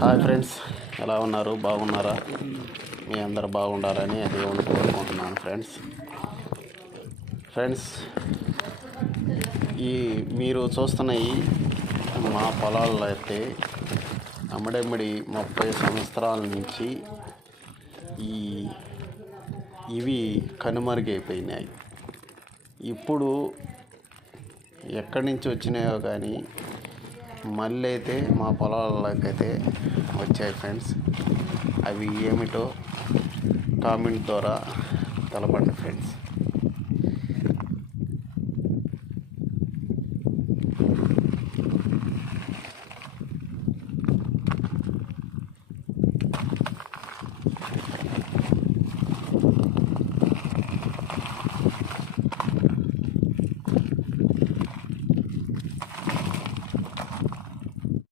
Hi friends, ఎలా ఉన్నారు? బాగున్నారా? మీ అందరు బాగుండాలని దేవుని కోరుకుంటున్నాను. ఫ్రెండ్స్ ఈ మీరు చూస్తున్న మా పొలాల్లో అయితే అమ్మడమ్మడి 30 సంవత్సరాల నుంచి ఇవి కనుమరుగైపోయినాయి. ఇప్పుడు ఎక్కడి నుంచి వచ్చినాయో కానీ మళ్ళీ అయితే మా పొలాల్లోకి అయితే వచ్చాయి ఫ్రెండ్స్. అవి ఏమిటో కామెంట్ ద్వారా తెలపండి ఫ్రెండ్స్.